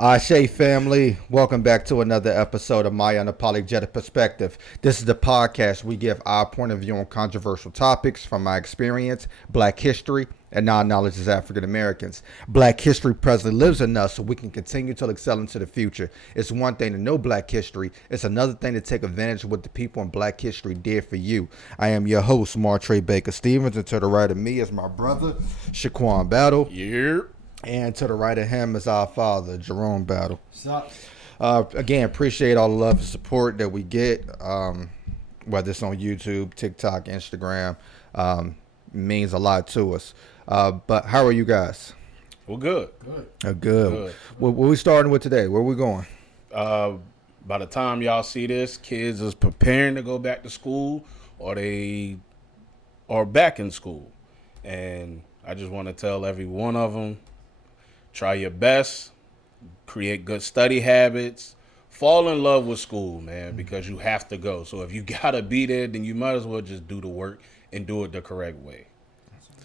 Ashe family, welcome back to another episode of My Unapologetic Perspective. This is the podcast we give our point of view on controversial topics from my experience, black history, and non-knowledge as African Americans. Black history presently lives in us so we can continue to excel into the future. It's one thing to know black history. It's another thing to take advantage of what the people in black history did for you. I am your host, Martre Baker Stevens, and to the right of me is my brother, Shaquan Battle. Yeah. And to the right of him is our father, Jerome Battle. Sup? Again, appreciate all the love and support that we get, whether it's on YouTube, TikTok, Instagram. Means a lot to us. But how are you guys? Well, good. Good. What we starting with today? Where we going? By the time y'all see this, kids is preparing to go back to school or they are back in school. And I just want to tell every one of them, try your best, create good study habits, fall in love with school, man, because you have to go. So if you got to be there, then you might as well just do the work and do it the correct way.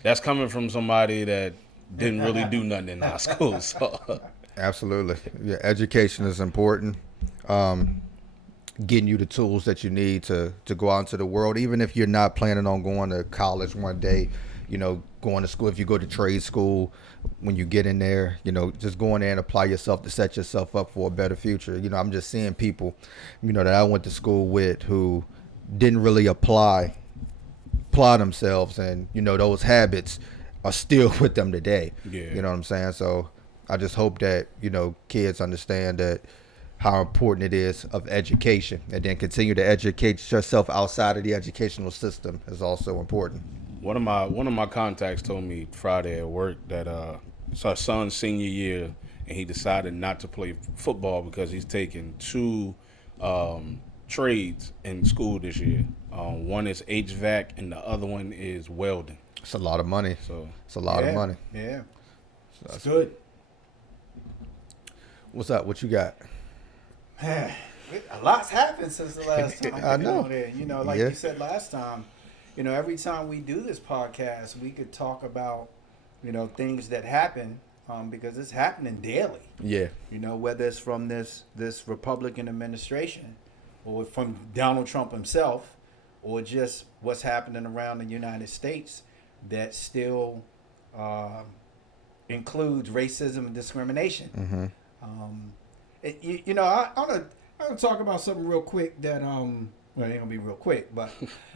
That's coming from somebody that didn't really do nothing in high school. So. Absolutely. Yeah, education is important. Getting you the tools that you need to go out into the world, even if you're not planning on going to college one day, going to school, if you go to trade school, when you get in there, just go in there and apply yourself to set yourself up for a better future. I'm just seeing people, that I went to school with who didn't really apply themselves, and those habits are still with them today. Yeah. You know what I'm saying? So I just hope that kids understand that how important it is of education, and then continue to educate yourself outside of the educational system is also important. One of my contacts told me Friday at work that it's our son's senior year, and he decided not to play football because he's taking two trades in school this year. One is HVAC and the other one is welding. It's a lot of money. So it's a lot of money. Yeah. So that's good. What's up? What you got? A lot's happened since the last time. I know. Like you said last time, every time we do this podcast, we could talk about, things that happen because it's happening daily. Yeah. Whether it's from this Republican administration or from Donald Trump himself or just what's happening around the United States that still includes racism and discrimination. Mm-hmm. I want to talk about something real quick that well, it ain't gonna be real quick, but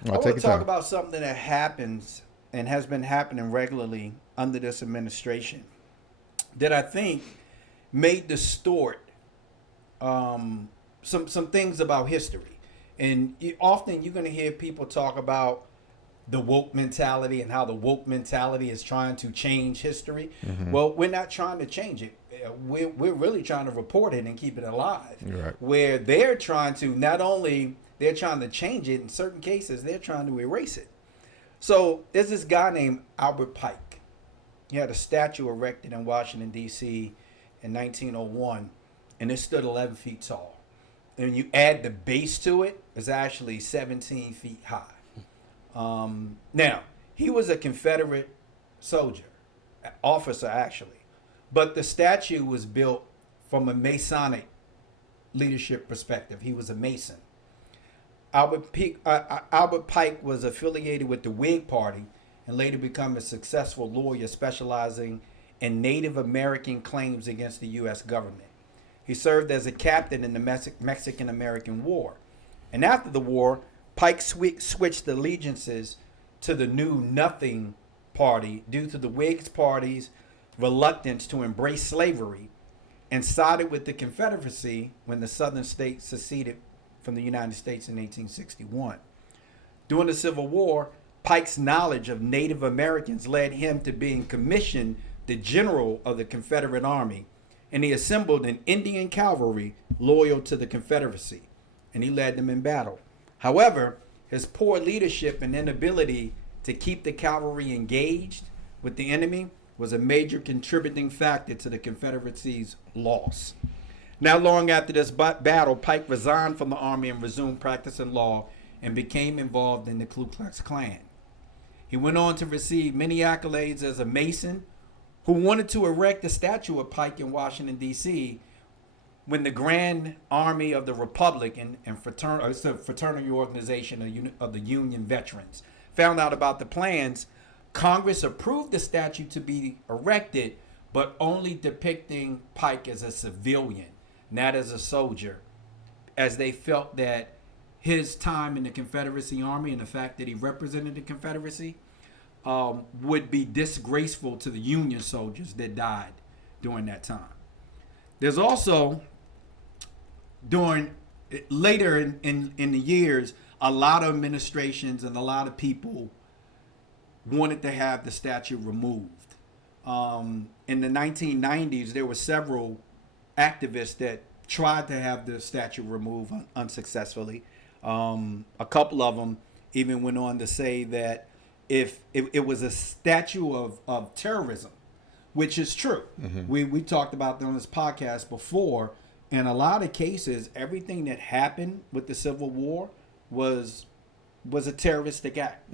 I want to talk about something that happens and has been happening regularly under this administration that I think may distort some things about history. And often you're gonna hear people talk about the woke mentality and how the woke mentality is trying to change history. Mm-hmm. Well, we're not trying to change it. We're really trying to report it and keep it alive. Right. Where they're trying to not only they're trying to change it, in certain cases they're trying to erase it. So there's this guy named Albert Pike. He had a statue erected in Washington, D.C. in 1901, and it stood 11 feet tall. And when you add the base to it, it's actually 17 feet high. Now, he was a Confederate soldier, officer actually, but the statue was built from a Masonic leadership perspective. He was a Mason. Albert Pike was affiliated with the Whig Party and later became a successful lawyer specializing in Native American claims against the U.S. government. He served as a captain in the Mexican-American War. And after the war, Pike switched allegiances to the New Nothing Party due to the Whigs Party's reluctance to embrace slavery, and sided with the Confederacy when the Southern states seceded from the United States in 1861. During the Civil War, Pike's knowledge of Native Americans led him to being commissioned the general of the Confederate Army, and he assembled an Indian cavalry loyal to the Confederacy, and he led them in battle. However, his poor leadership and inability to keep the cavalry engaged with the enemy was a major contributing factor to the Confederacy's loss. Not long after this battle, Pike resigned from the army and resumed practicing law and became involved in the Ku Klux Klan. He went on to receive many accolades as a Mason who wanted to erect a statue of Pike in Washington, D.C., when the Grand Army of the Republic and it's a fraternity organization of the Union veterans, found out about the plans, Congress approved the statue to be erected, but only depicting Pike as a civilian, not as a soldier, as they felt that his time in the Confederacy Army and the fact that he represented the Confederacy would be disgraceful to the Union soldiers that died during that time. There's also, later in the years, a lot of administrations and a lot of people wanted to have the statue removed. In the 1990s, there were several activists that tried to have the statue removed unsuccessfully. A couple of them even went on to say that if it was a statue of terrorism, which is true. We talked about that on this podcast before. In a lot of cases, everything that happened with the Civil War was a terroristic act,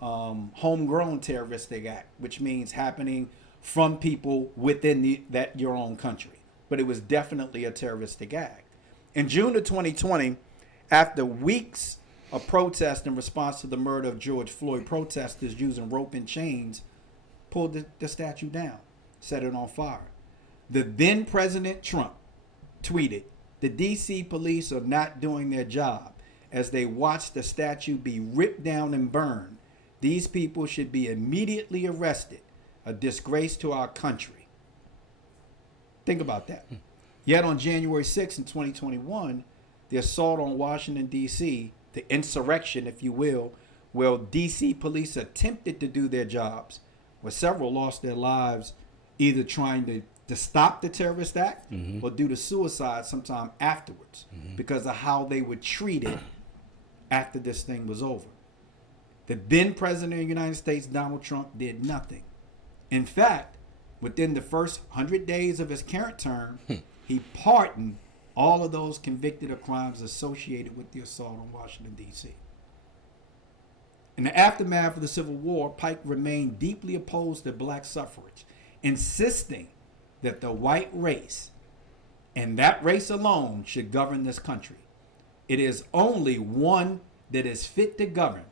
homegrown terroristic act, which means happening from people within your own country. But it was definitely a terroristic act. In June of 2020, after weeks of protest in response to the murder of George Floyd, protesters using rope and chains pulled the statue down, set it on fire. The then President Trump tweeted, "The DC police are not doing their job as they watch the statue be ripped down and burned. These people should be immediately arrested. A disgrace to our country." Think about that. Yet on January 6th in 2021, the assault on Washington, D.C., the insurrection, if you will, where D.C. police attempted to do their jobs, where several lost their lives either trying to stop the terrorist act or due to suicide sometime afterwards because of how they were treated after this thing was over. The then President of the United States, Donald Trump, did nothing. In fact, within the first 100 days of his current term, he pardoned all of those convicted of crimes associated with the assault on Washington, D.C. In the aftermath of the Civil War, Pike remained deeply opposed to black suffrage, insisting that the white race, and that race alone, should govern this country. It is only one that is fit to govern,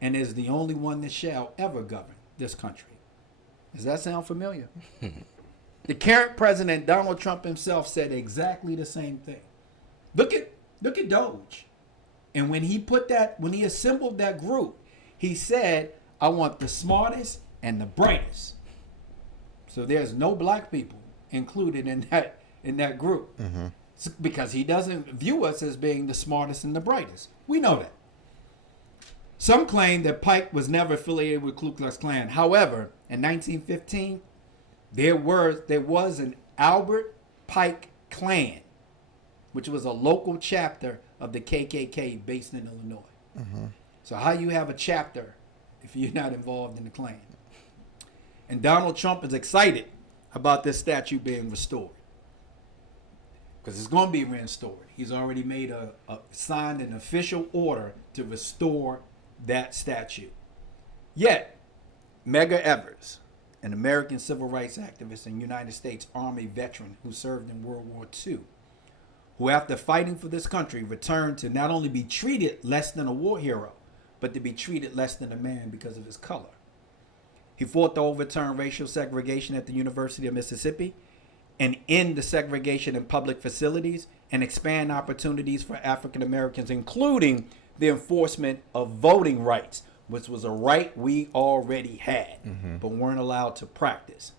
and is the only one that shall ever govern this country. Does that sound familiar? The current president, Donald Trump himself, said exactly the same thing. Look at Doge. And when he assembled that group, he said, "I want the smartest and the brightest." So there's no black people included in that group. Because he doesn't view us as being the smartest and the brightest. We know that. Some claim that Pike was never affiliated with Ku Klux Klan. However, in 1915, there was an Albert Pike Klan, which was a local chapter of the KKK based in Illinois. So how you have a chapter if you're not involved in the Klan? And Donald Trump is excited about this statue being restored, because it's going to be restored. He's already made signed an official order to restore that statue. Yet, Medgar Evers, an American civil rights activist and United States Army veteran who served in World War II, who after fighting for this country returned to not only be treated less than a war hero, but to be treated less than a man because of his color. He fought to overturn racial segregation at the University of Mississippi and end the segregation in public facilities and expand opportunities for African Americans, including the enforcement of voting rights, which was a right we already had, but weren't allowed to practice.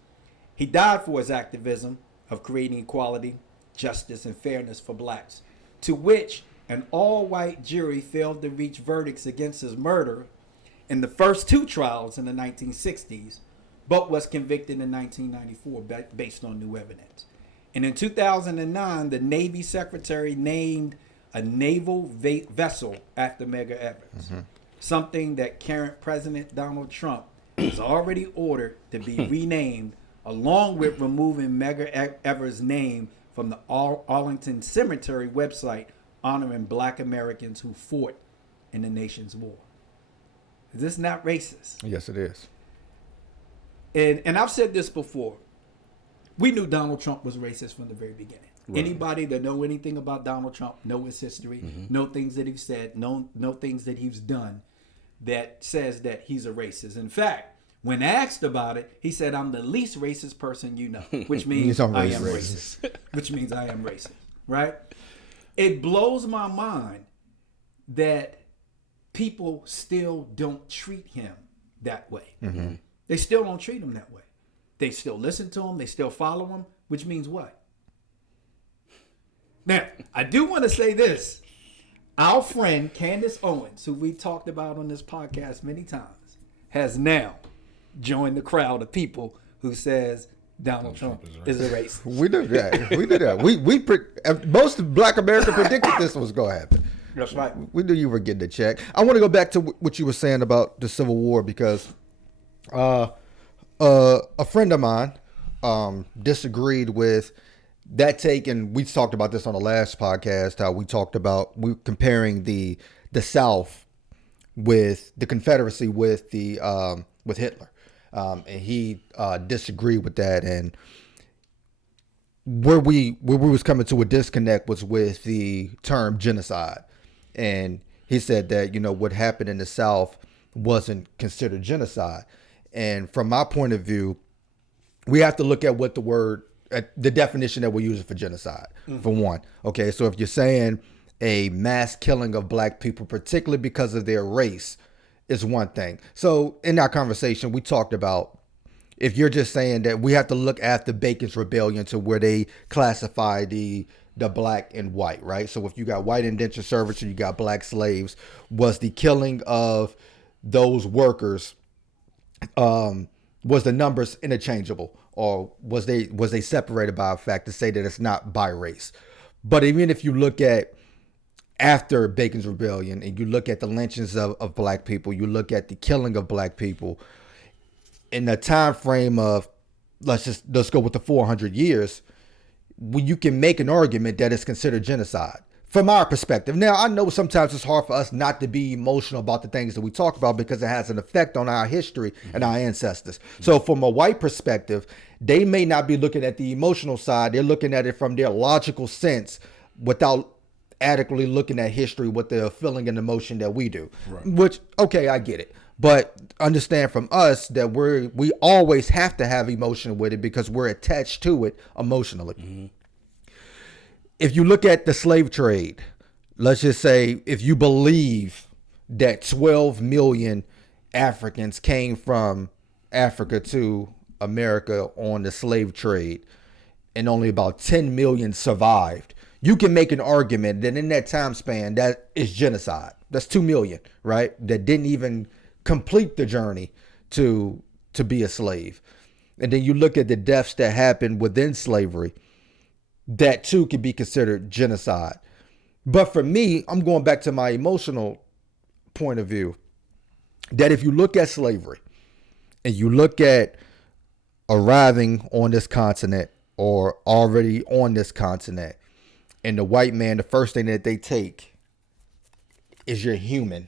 He died for his activism of creating equality, justice, and fairness for blacks, to which an all-white jury failed to reach verdicts against his murder in the first two trials in the 1960s, but was convicted in 1994 based on new evidence. And in 2009, the Navy Secretary named a naval vessel after Medgar Evers, something that current President Donald Trump has already ordered to be renamed, along with removing Medgar Evers' name from the Arlington Cemetery website honoring black Americans who fought in the nation's war. Is this not racist? Yes, it is. And I've said this before. We knew Donald Trump was racist from the very beginning. Right. Anybody that know anything about Donald Trump, know his history, know things that he's said, know things that he's done that says that he's a racist. In fact, when asked about it, he said, "I'm the least racist person you know," which means I am racist. Which means I am racist, right? It blows my mind that people still don't treat him that way. They still don't treat him that way. They still listen to him. They still follow him, which means what? Now, I do want to say this. Our friend Candace Owens, who we talked about on this podcast many times, has now joined the crowd of people who says Donald Trump is a racist. We did that. We did that. Most Black America predicted this was going to happen. That's right. We knew you were getting a check. I want to go back to what you were saying about the Civil War because a friend of mine disagreed with that take, and we talked about this on the last podcast. How we talked about comparing the South with the Confederacy with Hitler, and he disagreed with that. And where we was coming to a disconnect was with the term genocide. And he said that, what happened in the South wasn't considered genocide. And from my point of view, we have to look at what the definition that we're using for genocide, for one. Okay, so if you're saying a mass killing of Black people, particularly because of their race, is one thing. So in our conversation, we talked about if you're just saying that we have to look at the Bacon's Rebellion to where they classify the Black and white, right? So if you got white indentured servants and you got Black slaves, was the killing of those workers, was the numbers interchangeable, or was they separated by a fact to say that it's not by race? But even if you look at after Bacon's Rebellion and you look at the lynchings of Black people, you look at the killing of Black people in the time frame of let's go with the 400 years, you can make an argument that it's considered genocide from our perspective. Now, I know sometimes it's hard for us not to be emotional about the things that we talk about because it has an effect on our history and our ancestors. So from a white perspective, they may not be looking at the emotional side. They're looking at it from their logical sense without adequately looking at history with the feeling and emotion that we do. Right. Which, okay, I get it. But understand from us that we always have to have emotion with it because we're attached to it emotionally. If you look at the slave trade, let's just say if you believe that 12 million Africans came from Africa to America on the slave trade and only about 10 million survived, you can make an argument that in that time span that is genocide. That's 2 million, right? That didn't even complete the journey to be a slave. And then you look at the deaths that happened within slavery, that too can be considered genocide. But for me, I'm going back to my emotional point of view, that if you look at slavery and you look at arriving on this continent or already on this continent, and the white man, the first thing that they take is your human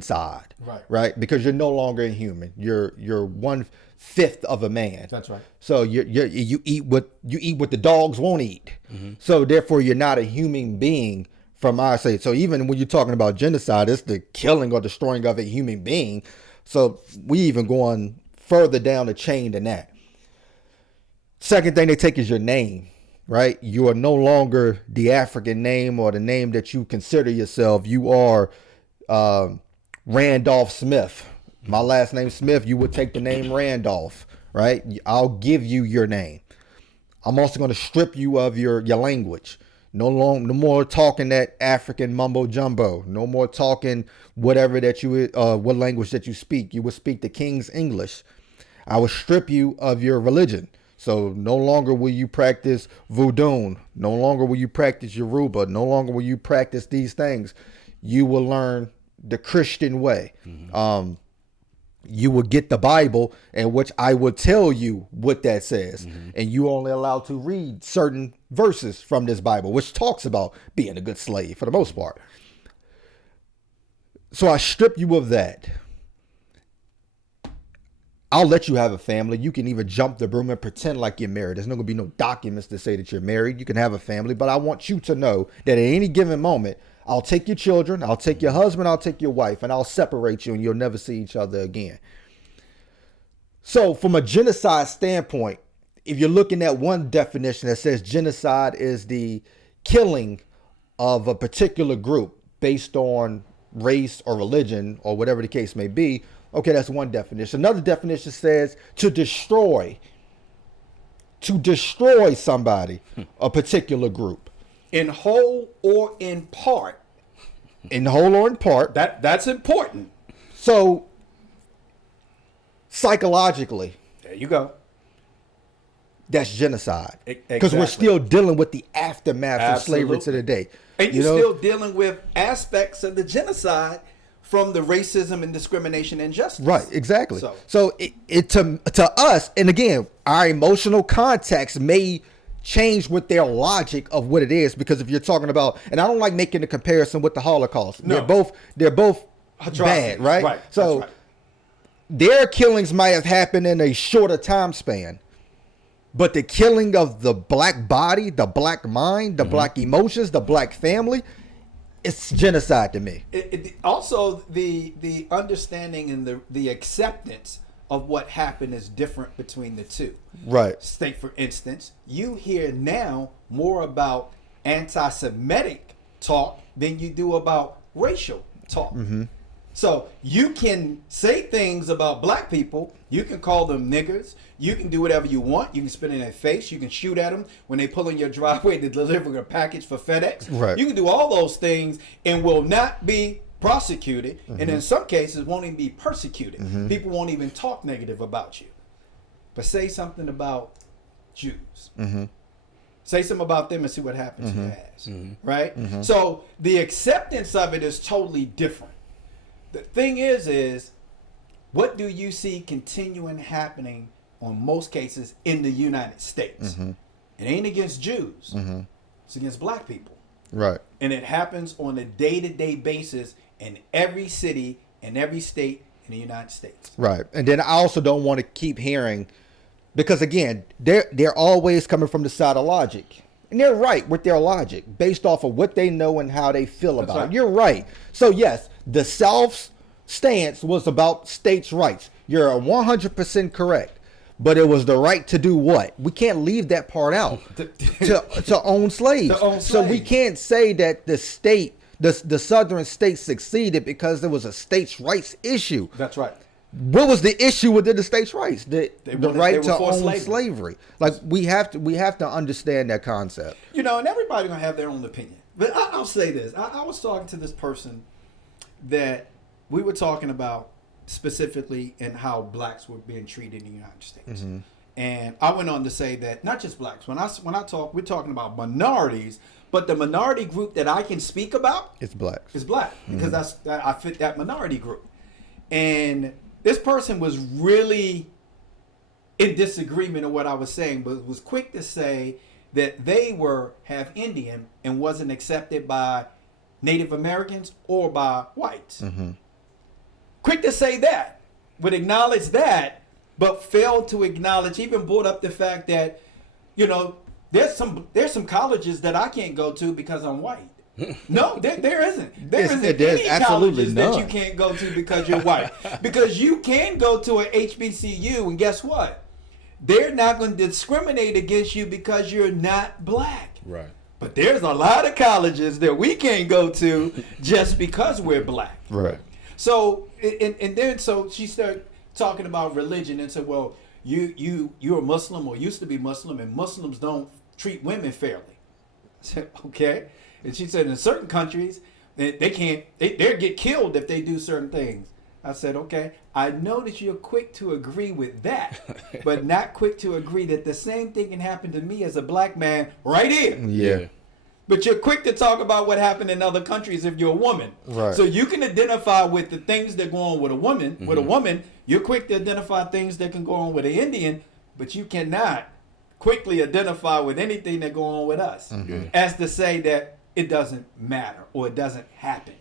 side, right? Because you're no longer a human. You're 1/5 of a man. That's right. So you eat what the dogs won't eat. So therefore, you're not a human being from our side. So even when you're talking about genocide, it's the killing or destroying of a human being. So we even going further down the chain than that. Second thing they take is your name. Right? You are no longer the African name or the name that you consider yourself. You are Randolph Smith. My last name Smith. You would take the name Randolph, right? I'll give you your name. I'm also going to strip you of your language. No more talking that African mumbo jumbo. No more talking whatever that what language that you speak. You would speak the King's English. I will strip you of your religion. So no longer will you practice voodoo. No longer will you practice Yoruba. No longer will you practice these things. You will learn the Christian way. You will get the Bible, in which I will tell you what that says. And you only allowed to read certain verses from this Bible, which talks about being a good slave for the most part. So I strip you of that. I'll let you have a family. You can even jump the broom and pretend like you're married. There's not going to be no documents to say that you're married. You can have a family, but I want you to know that at any given moment, I'll take your children, I'll take your husband, I'll take your wife, and I'll separate you and you'll never see each other again. So from a genocide standpoint, if you're looking at one definition that says genocide is the killing of a particular group based on race or religion or whatever the case may be, okay, that's one definition. Another definition says to destroy somebody, a particular group. In whole or in part. In whole or in part. That's important. So psychologically, there you go. That's genocide. Because Exactly. we're still dealing with the aftermath of slavery to the day. And you're still dealing with aspects of the genocide from the racism and discrimination and injustice. Right, exactly. So it to us, and again, our emotional context may change with their logic of what it is, because if you're talking about, and I don't like making the comparison with the Holocaust. No. They're both bad, right? Right. So right. Their killings might have happened in a shorter time span, but the killing of the black body, the black mind, the black emotions, the black family, it's genocide to me. Also, the understanding and the acceptance of what happened is different between the two. Right. Say, for instance, you hear now more about anti-Semitic talk than you do about racial talk. Mm-hmm. So you can say things about black people. You can call them niggers. You can do whatever you want. You can spit in their face. You can shoot at them when they pull in your driveway to deliver a package for FedEx. Right. You can do all those things and will not be prosecuted, and in some cases won't even be persecuted. People won't even talk negative about you. But say something about Jews. Say something about them and see what happens to your ass. Right? So the acceptance of it is totally different. The thing is what do you see continuing happening on most cases in the United States? It ain't against Jews. It's against black people. Right. And it happens on a day-to-day basis in every city and every state in the United States. Right. And then I also don't want to keep hearing, because again, they're always coming from the side of logic. And they're right with their logic based off of what they know and how they feel about it. You're right. So yes, the South's stance was about states' rights. You're 100% correct. But it was the right to do what? We can't leave that part out. to own slaves. So we can't say that the state, the southern states succeeded because there was a states' rights issue. That's right. What was the issue within the states' rights? The right to own slavery. Like we have to understand that concept. You know, and everybody's gonna have their own opinion. But I'll say this. I was talking to this person that we were talking about specifically in how blacks were being treated in the United States. And I went on to say that not just blacks. When I talk, we're talking about minorities, but the minority group that I can speak about It's blacks. is black, because I fit that minority group. And this person was really in disagreement of what I was saying, but was quick to say that they were half Indian and wasn't accepted by Native Americans or by whites. Quick to say that, would acknowledge that, but failed to acknowledge, even brought up the fact that, you know, there's some colleges that I can't go to because I'm white. No, there isn't. There's any colleges that you can't go to because you're white. Because you can go to an HBCU, and guess what? They're not going to discriminate against you because you're not black. Right. But there's a lot of colleges that we can't go to just because we're black. Right. So and then so she started talking about religion and said, well, you're a Muslim or used to be Muslim, and Muslims don't treat women fairly. I said, okay. And she said in certain countries they get killed if they do certain things. I said, okay, I know that you're quick to agree with that, but not quick to agree that the same thing can happen to me as a black man right here. Yeah. But you're quick to talk about what happened in other countries if you're a woman. Right. So you can identify with the things that go on with a woman. With a woman, you're quick to identify things that can go on with an Indian, but you cannot quickly identify with anything that go on with us. As to say that it doesn't matter or it doesn't happen.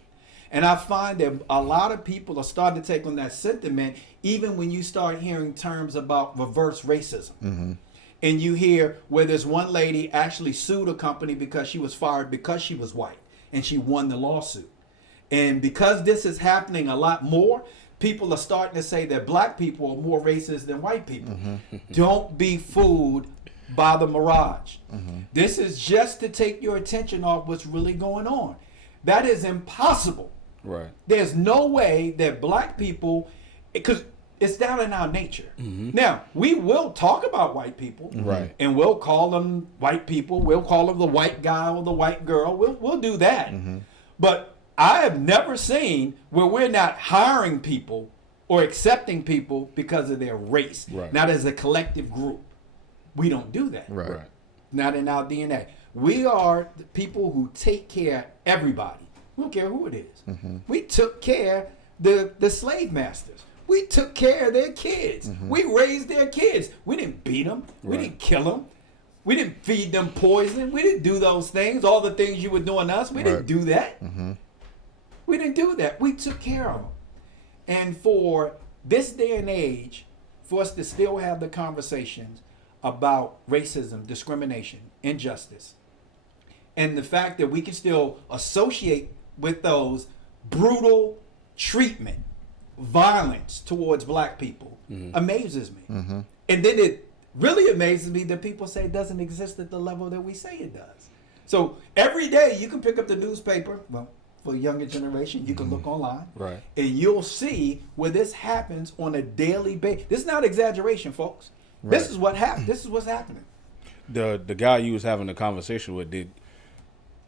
And I find that a lot of people are starting to take on that sentiment, even when you start hearing terms about reverse racism. And you hear where this one lady actually sued a company because she was fired because she was white, and she won the lawsuit. And because this is happening a lot more, people are starting to say that black people are more racist than white people. Don't be fooled by the mirage. This is just to take your attention off what's really going on. That is impossible. Right. There's no way that black people, because it's down in our nature. Now, we will talk about white people, Right. and we'll call them white people. We'll call them the white guy or the white girl. We'll do that. But I have never seen where we're not hiring people or accepting people because of their race, Right. not as a collective group. We don't do that. Right. Not in our DNA. We are the people who take care of everybody. We don't care who it is. We took care of the slave masters. We took care of their kids. We raised their kids. We didn't beat them. We Right. didn't kill them. We didn't feed them poison. We didn't do those things. All the things you were doing to us, we didn't do that. We didn't do that. We took care of them. And for this day and age, for us to still have the conversations about racism, discrimination, injustice, and the fact that we can still associate with those brutal treatment, violence towards black people, amazes me. And then it really amazes me that people say it doesn't exist at the level that we say it does. So every day you can pick up the newspaper, well, for the younger generation, you can look online, Right. and you'll see where this happens on a daily basis. This is not exaggeration, folks. This is what happened. This is what's happening. The guy you was having a conversation with,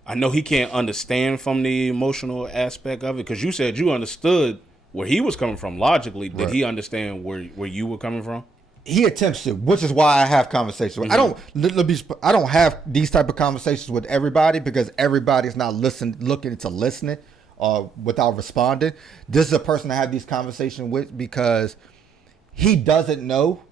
I know he can't understand from the emotional aspect of it, because you said you understood where he was coming from logically. Did he understand where you were coming from? He attempts to, which is why I have conversations. I don't have these type of conversations with everybody because everybody's not looking to listening without responding. This is a person I have these conversations with because he doesn't know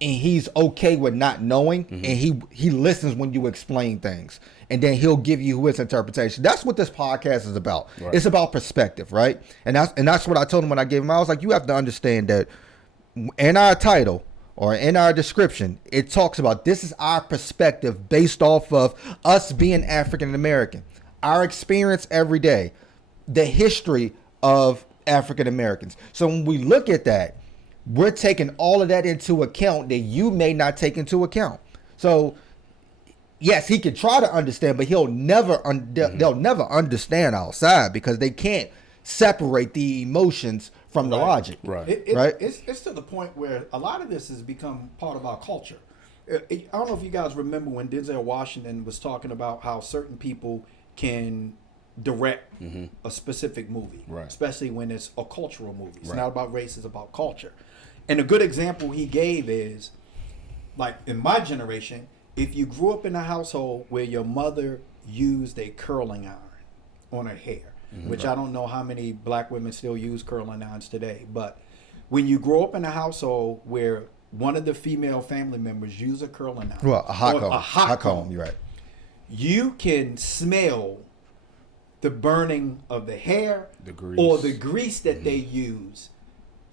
and he's okay with not knowing, and he listens when you explain things, and then he'll give you his interpretation. That's what this podcast is about. Right. It's about perspective, right? And that's what I told him when I gave him. I was like, you have to understand that in our title or in our description, it talks about this is our perspective based off of us being African American, our experience every day, the history of African Americans. So when we look at that, we're taking all of that into account that you may not take into account. So yes, he can try to understand, but they'll never understand outside because they can't separate the emotions from the logic. Right. Right. It's to the point where a lot of this has become part of our culture. I don't know if you guys remember when Denzel Washington was talking about how certain people can direct a specific movie, Right. especially when it's a cultural movie. It's Right. not about race, it's about culture. And a good example he gave is, like in my generation, if you grew up in a household where your mother used a curling iron on her hair, which I don't know how many black women still use curling irons today, but when you grow up in a household where one of the female family members use a curling iron, Well, a hot or comb. a hot comb, You're right. you can smell the burning of the hair The grease. or the grease that they use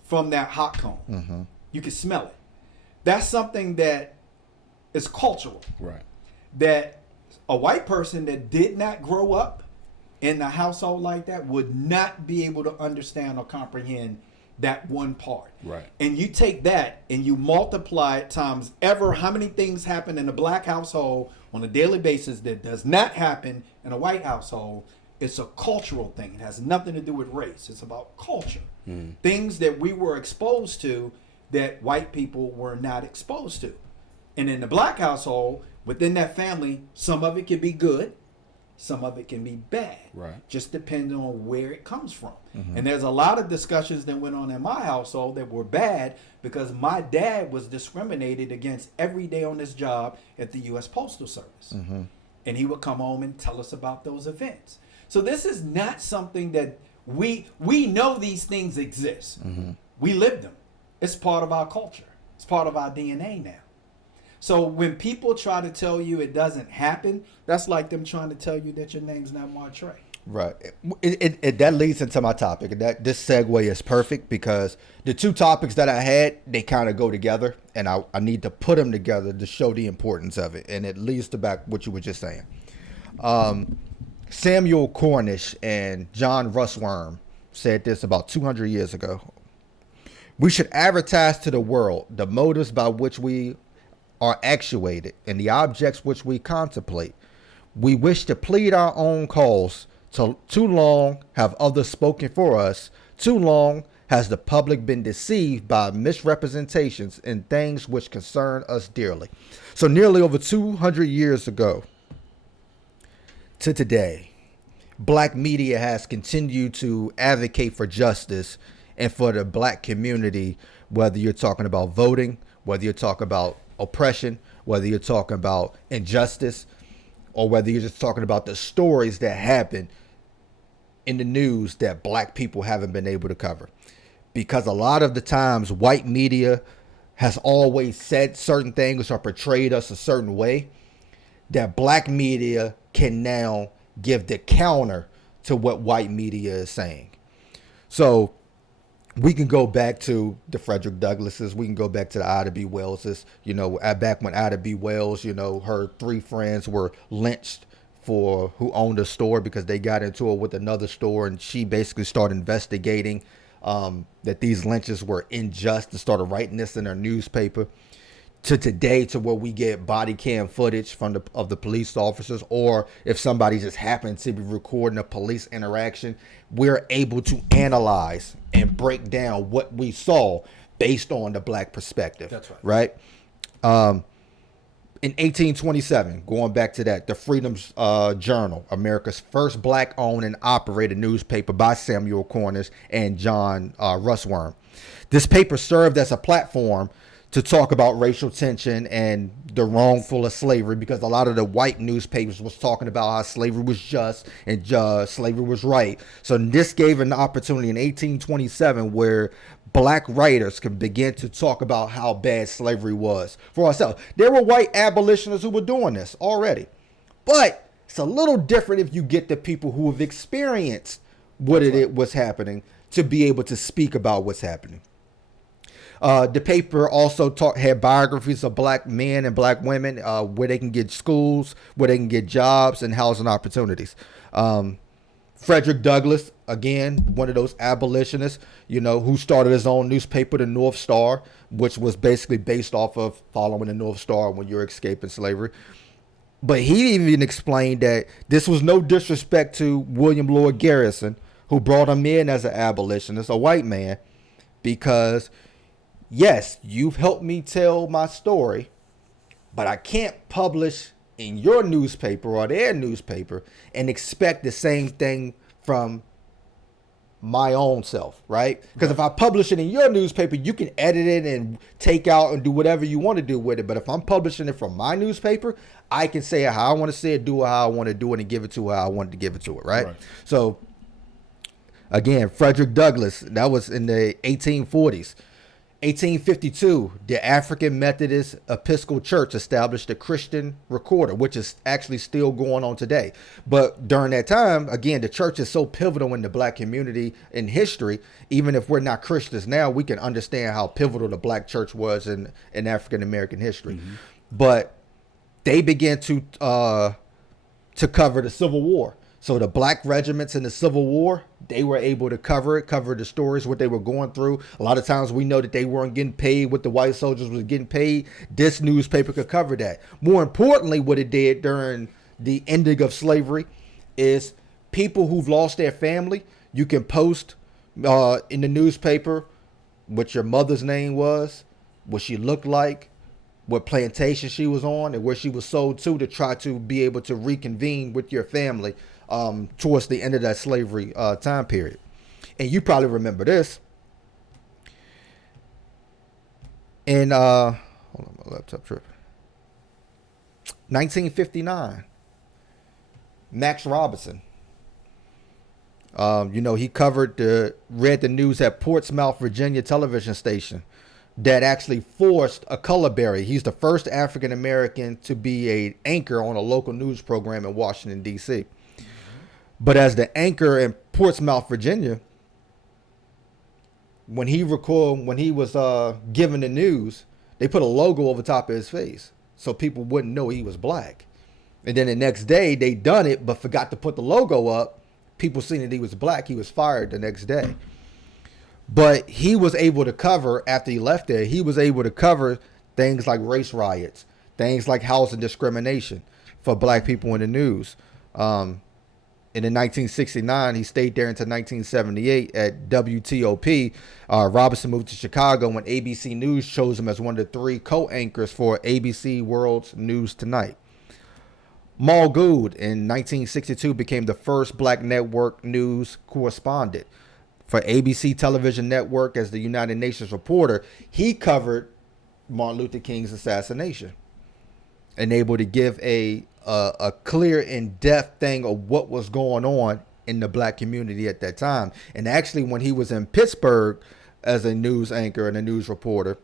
from that hot comb. You can smell it. That's something that is cultural. Right. That a white person that did not grow up in a household like that would not be able to understand or comprehend that one part. Right. And you take that and you multiply it times ever how many things happen in a black household on a daily basis that does not happen in a white household. It's a cultural thing. It has nothing to do with race. It's about culture. Things that we were exposed to that white people were not exposed to. And in the black household, within that family, some of it can be good, some of it can be bad. Right. Just depending on where it comes from. And there's a lot of discussions that went on in my household that were bad because my dad was discriminated against every day on his job at the U.S. Postal Service. And he would come home and tell us about those events. So this is not something that we know these things exist. We live them. It's part of our culture. It's part of our DNA now. So when people try to tell you it doesn't happen, that's like them trying to tell you that your name's not Martre. Right. That leads into my topic. And that this segue is perfect because the two topics that I had, they kind of go together, and I need to put them together to show the importance of it. And it leads to back what you were just saying. Samuel Cornish and John Russwurm said this about 200 years ago. We should advertise to the world the motives by which we are actuated and the objects which we contemplate. We wish to plead our own cause. Too long have others spoken for us. Too long has the public been deceived by misrepresentations in things which concern us dearly. So nearly over 200 years ago to today, black media has continued to advocate for justice and for the black community, whether you're talking about voting, whether you're talking about oppression, whether you're talking about injustice, or whether you're just talking about the stories that happen in the news that black people haven't been able to cover. Because a lot of the times white media has always said certain things or portrayed us a certain way, that black media can now give the counter to what white media is saying. So we can go back to the Frederick Douglasses. We can go back to the Ida B. Wellses. Back when Ida B. Wells, her three friends were lynched for who owned a store because they got into it with another store, and she basically started investigating that these lynches were unjust and started writing this in her newspaper. To today, to where we get body cam footage of the police officers, or if somebody just happens to be recording a police interaction, we're able to analyze and break down what we saw based on the black perspective. That's right. In 1827, going back to that, the Freedom's Journal, America's first black-owned and operated newspaper by Samuel Cornish and John Russwurm. This paper served as a platform to talk about racial tension and the wrongful of slavery, because a lot of the white newspapers was talking about how slavery was just and slavery was right. So this gave an opportunity in 1827 where black writers could begin to talk about how bad slavery was for ourselves. There were white abolitionists who were doing this already, but it's a little different if you get the people who have experienced what it was happening to be able to speak about what's happening. The paper also had biographies of black men and black women, where they can get schools, where they can get jobs and housing opportunities. Frederick Douglass, again, one of those abolitionists, who started his own newspaper, the North Star, which was basically based off of following the North Star when you're escaping slavery. But he even explained that this was no disrespect to William Lloyd Garrison, who brought him in as an abolitionist, a white man, because yes, you've helped me tell my story, but I can't publish in your newspaper or their newspaper and expect the same thing from my own self, right? Because if I publish it in your newspaper, you can edit it and take out and do whatever you want to do with it. But if I'm publishing it from my newspaper, I can say it how I want to say it, do it how I want to do it, and give it to how I want to give it to it, right? So, again, Frederick Douglass, that was in the 1840s. 1852, the African Methodist Episcopal Church established the Christian Recorder, which is actually still going on today. But during that time, again, the church is so pivotal in the black community in history. Even if we're not Christians now, we can understand how pivotal the black church was in African American history. Mm-hmm. But they began to cover the Civil War. So the black regiments in the Civil War, they were able to cover the stories, what they were going through. A lot of times we know that they weren't getting paid what the white soldiers was getting paid. This newspaper could cover that. More importantly, what it did during the ending of slavery is people who've lost their family, you can post in the newspaper what your mother's name was, what she looked like, what plantation she was on, and where she was sold to try to be able to reconvene with your family towards the end of that slavery time period. And you probably remember this. In hold on, my laptop trip. 1959, Max Robinson. He read the news at Portsmouth, Virginia television station that actually forced a color bearer. He's the first African American to be an anchor on a local news program in Washington, D.C. But as the anchor in Portsmouth, Virginia, when he was giving the news, they put a logo over top of his face so people wouldn't know he was black. And then the next day they done it but forgot to put the logo up. People seen that he was black. He was fired the next day. But he was able to cover, after he left there, he was able to cover things like race riots, things like housing discrimination for black people in the news. And in 1969, he stayed there until 1978 at WTOP. Robinson moved to Chicago when ABC News chose him as one of the 3 co-anchors for ABC World's News Tonight. Mal Gould in 1962 became the first black network news correspondent for ABC Television Network as the United Nations reporter. He covered Martin Luther King's assassination and able to give a clear, in-depth thing of what was going on in the black community at that time. And actually, when he was in Pittsburgh as a news anchor and a news reporter,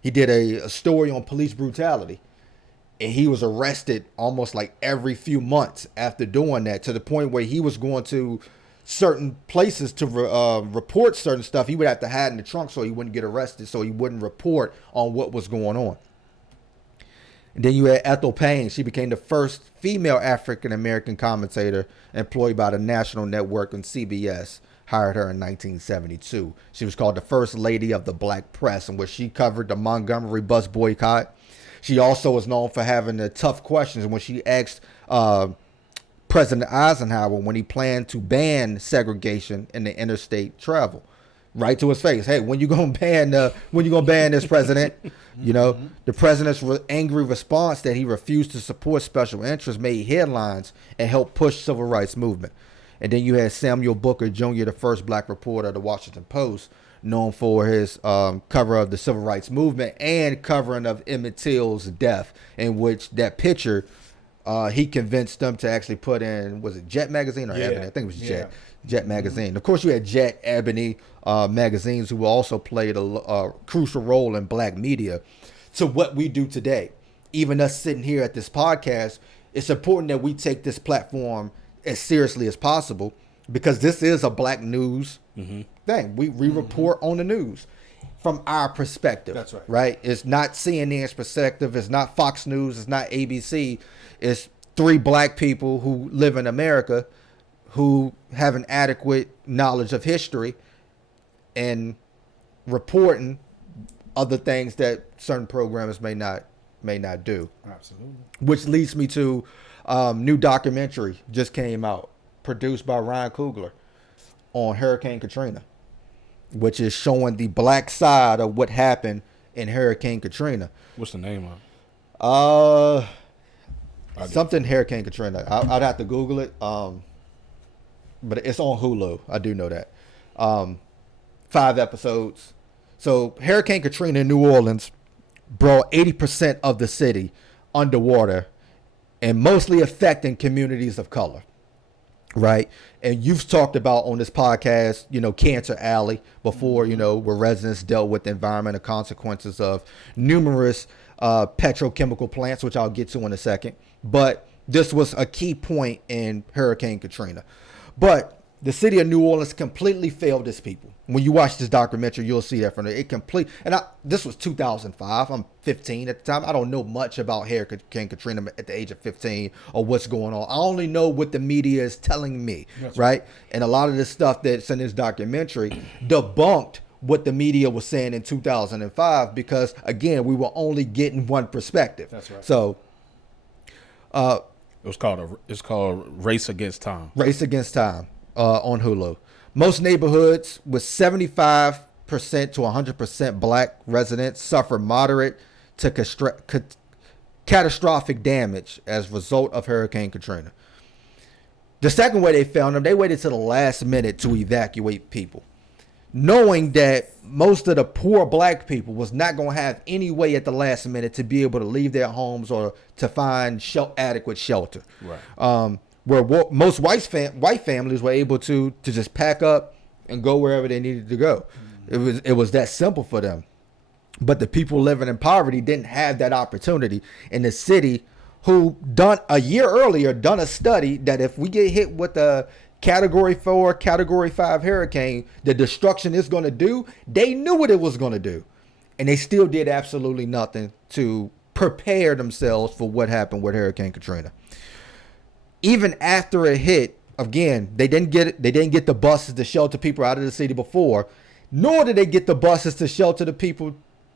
he did a story on police brutality. And he was arrested almost like every few months after doing that, to the point where he was going to certain places to report certain stuff. He would have to hide in the trunk so he wouldn't get arrested, so he wouldn't report on what was going on. And then you had Ethel Payne. She became the first female African-American commentator employed by the national network, and CBS hired her in 1972. She was called the First Lady of the Black Press, in which she covered the Montgomery bus boycott. She also was known for having the tough questions when she asked President Eisenhower when he planned to ban segregation in the interstate travel, right to his face. Hey, when you gonna ban this, President? You know, the president's angry response that he refused to support special interests made headlines and helped push civil rights movement. And then you had Samuel Booker Jr., the first black reporter of the Washington Post, known for his cover of the civil rights movement and covering of Emmett Till's death, in which that picture, he convinced them to actually put in, was it Jet magazine or Ebony? I think it was Jet magazine. Of course, you had Jet, Ebony magazines, who also played a crucial role in black media to what we do today. Even us sitting here at this podcast, it's important that we take this platform as seriously as possible, because this is a black news thing. We report on the news from our perspective. That's right. Right? It's not CNN's perspective. It's not Fox News. It's not ABC. It's 3 black people who live in America who have an adequate knowledge of history and reporting other things that certain programmers may not do. Absolutely. Which leads me to new documentary just came out, produced by Ryan Coogler, on Hurricane Katrina, which is showing the black side of what happened in Hurricane Katrina. What's the name of it? Something Hurricane Katrina. I'd have to Google it. But it's on Hulu. I do know that. 5 episodes. So Hurricane Katrina in New Orleans brought 80% of the city underwater, and mostly affecting communities of color. Right. And you've talked about on this podcast, Cancer Alley before, where residents dealt with the environmental consequences of numerous petrochemical plants, which I'll get to in a second. But this was a key point in Hurricane Katrina. But the city of New Orleans completely failed its people. When you watch this documentary, you'll see that from it. This was 2005. I'm 15 at the time. I don't know much about Hurricane Katrina at the age of 15 or what's going on. I only know what the media is telling me, right? And a lot of this stuff that's in this documentary debunked what the media was saying in 2005, because again, we were only getting one perspective. That's right. So, it's called Race Against Time. Race Against Time on Hulu. Most neighborhoods with 75% to 100% black residents suffer moderate to catastrophic damage as a result of Hurricane Katrina. The second way they found them, they waited to the last minute to evacuate people, knowing that most of the poor black people was not going to have any way at the last minute to be able to leave their homes or to find adequate shelter. Right. Where most white families were able to just pack up and go wherever they needed to go. It was that simple for them. But the people living in poverty didn't have that opportunity. And the city who done a year earlier done a study that if we get hit with a Category 4, Category 5 hurricane, the destruction it's going to do, they knew what it was going to do. And they still did absolutely nothing to prepare themselves for what happened with Hurricane Katrina. Even after it hit, again, they didn't get the buses to shelter people out of the city before, nor did they get the buses to shelter the people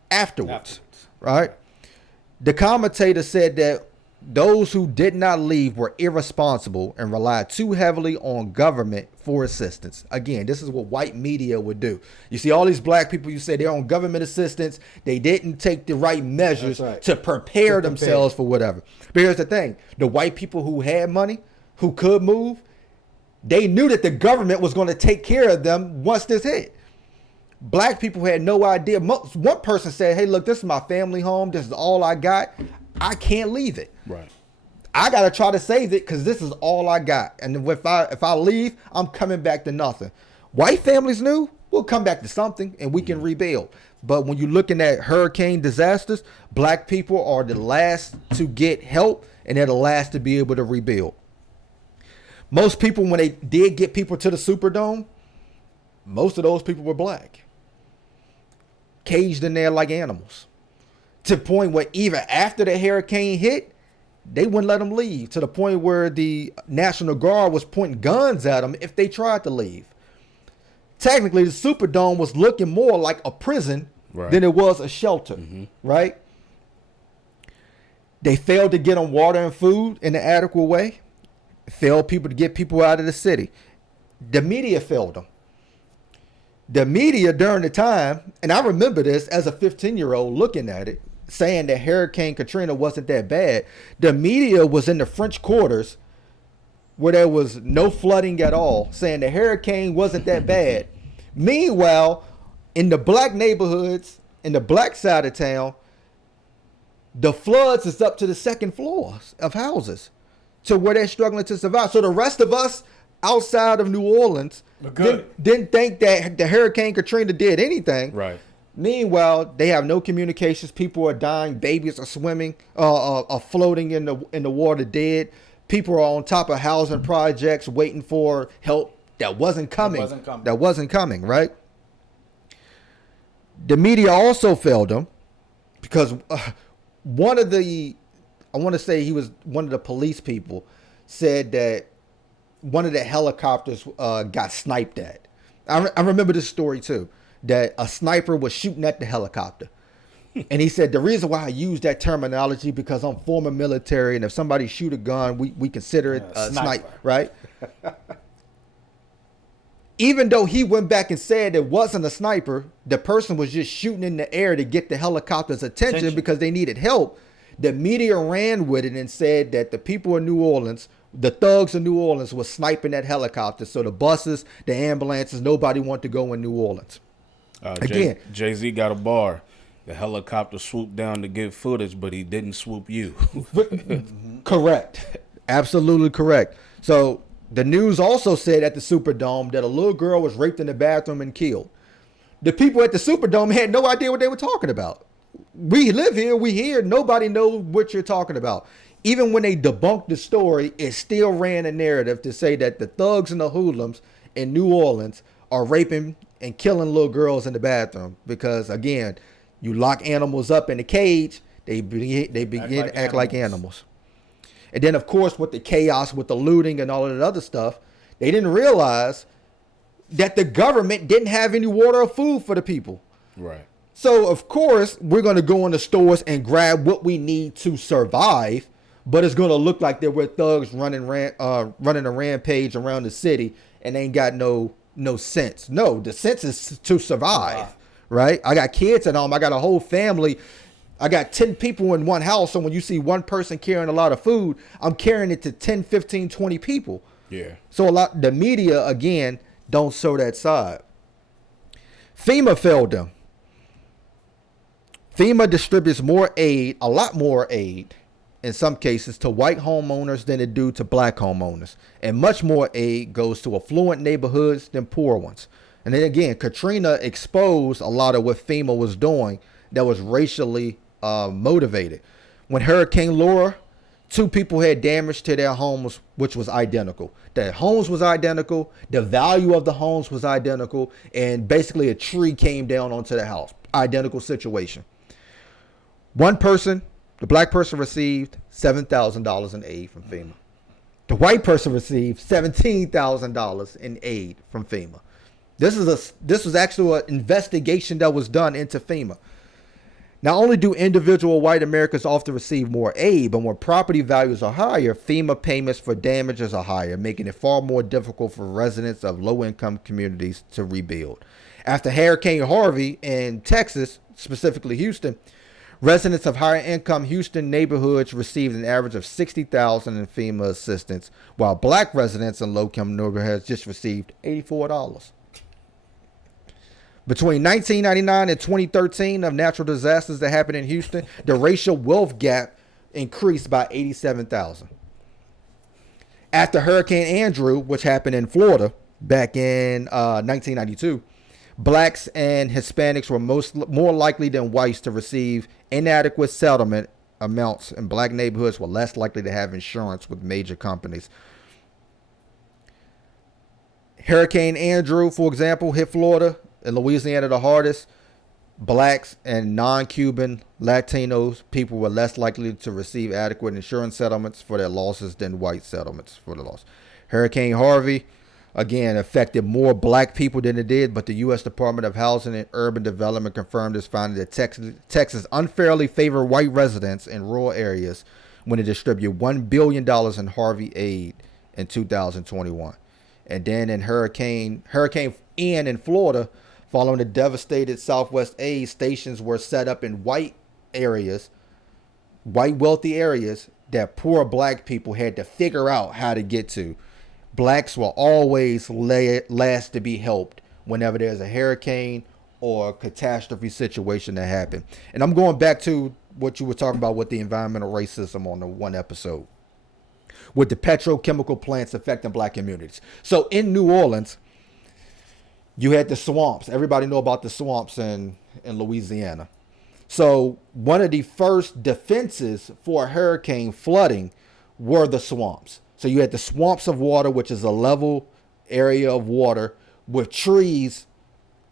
afterwards. Right? The commentator said that those who did not leave were irresponsible and relied too heavily on government for assistance. Again, this is what white media would do. You see all these black people, you say they're on government assistance. They didn't take the right measures to prepare themselves for whatever. But here's the thing. The white people who had money, who could move, they knew that the government was going to take care of them once this hit. Black people had no idea. One person said, hey, look, this is my family home. This is all I got. I can't leave it. Right. I got to try to save it because this is all I got. And if I leave, I'm coming back to nothing. White families knew we'll come back to something and we can rebuild. But when you're looking at hurricane disasters, black people are the last to get help and they're the last to be able to rebuild. Most people, when they did get people to the Superdome, most of those people were black. Caged in there like animals. To the point where even after the hurricane hit, they wouldn't let them leave. To the point where the National Guard was pointing guns at them if they tried to leave. Technically, the Superdome was looking more like a prison than it was a shelter, right? They failed to get them water and food in an adequate way. Failed people to get people out of the city. The media failed them. The media during the time, and I remember this as a 15-year-old looking at it, saying that Hurricane Katrina wasn't that bad. The media was in the French quarters where there was no flooding at all, saying the hurricane wasn't that bad. Meanwhile, in the black neighborhoods, in the black side of town, the floods is up to the second floors of houses to where they're struggling to survive. So the rest of us outside of New Orleans didn't think that the Hurricane Katrina did anything. Right. Meanwhile, they have no communications. People are dying. Babies are swimming, are floating in the water dead. People are on top of housing projects waiting for help that wasn't coming. Right? The media also failed them because one of the, I want to say he was one of the police people, said that one of the helicopters got sniped at. I remember this story too, that a sniper was shooting at the helicopter. And he said, the reason why I use that terminology because I'm former military, and if somebody shoot a gun, we consider it a sniper, right? Even though he went back and said it wasn't a sniper, the person was just shooting in the air to get the helicopter's attention because they needed help. The media ran with it and said that the people in New Orleans, the thugs in New Orleans, was sniping that helicopter. So the buses, the ambulances, nobody wanted to go in New Orleans. Again, Jay-Z got a bar. The helicopter swooped down to get footage, but he didn't swoop you. Correct. Absolutely correct. So the news also said at the Superdome that a little girl was raped in the bathroom and killed. The people at the Superdome had no idea what they were talking about. We live here, we hear, nobody knows what you're talking about. Even when they debunked the story, it still ran a narrative to say that the thugs and the hoodlums in New Orleans are raping and killing little girls in the bathroom. Because again, you lock animals up in a cage, they begin to act like animals. And then, of course, with the chaos, with the looting and all of that other stuff, they didn't realize that the government didn't have any water or food for the people. Right. So, of course, we're going to go in the stores and grab what we need to survive, but it's going to look like there were thugs running a rampage around the city and they ain't got no sense. No, the sense is to survive. Right? I got kids at home. I got a whole family. I got 10 people in one house. So when you see one person carrying a lot of food, I'm carrying it to 10, 15, 20 people. Yeah. So the media, again, don't show that side. FEMA failed them. FEMA distributes more aid, a lot more aid, in some cases, to white homeowners than it do to black homeowners. And much more aid goes to affluent neighborhoods than poor ones. And then again, Katrina exposed a lot of what FEMA was doing that was racially motivated. When Hurricane Laura two people had damage to their homes, which was identical. Their homes was identical. The value of the homes was identical. And basically a tree came down onto the house. Identical situation. One person, the black person, received $7,000 in aid from FEMA. The white person received $17,000 in aid from FEMA. This was actually an investigation that was done into FEMA. Not only do individual white Americans often receive more aid, but when property values are higher, FEMA payments for damages are higher, making it far more difficult for residents of low-income communities to rebuild. After Hurricane Harvey in Texas, specifically Houston, residents of higher income Houston neighborhoods received an average of $60,000 in FEMA assistance, while black residents in low-income neighborhoods just received $84. Between 1999 and 2013 of natural disasters that happened in Houston, the racial wealth gap increased by 87,000. After Hurricane Andrew, which happened in Florida back in 1992, blacks and Hispanics were more likely than whites to receive inadequate settlement amounts, and black neighborhoods were less likely to have insurance with major companies. Hurricane Andrew, for example, hit Florida and Louisiana the hardest. Blacks and non-Cuban Latinos people were less likely to receive adequate insurance settlements for their losses than white settlements for the loss. Hurricane Harvey, again, affected more black people than it did, but the U.S. Department of Housing and Urban Development confirmed its finding that Texas unfairly favored white residents in rural areas when it distributed $1 billion in Harvey aid in 2021. And then in Hurricane Ian in Florida, following the devastated Southwest aid, stations were set up in white wealthy areas that poor black people had to figure out how to get to. Blacks were always last to be helped whenever there's a hurricane or a catastrophe situation that happened. And I'm going back to what you were talking about with the environmental racism on the one episode, with the petrochemical plants affecting black communities. So in New Orleans, you had the swamps. Everybody know about the swamps in Louisiana. So one of the first defenses for hurricane flooding were the swamps. So you had the swamps of water, which is a level area of water with trees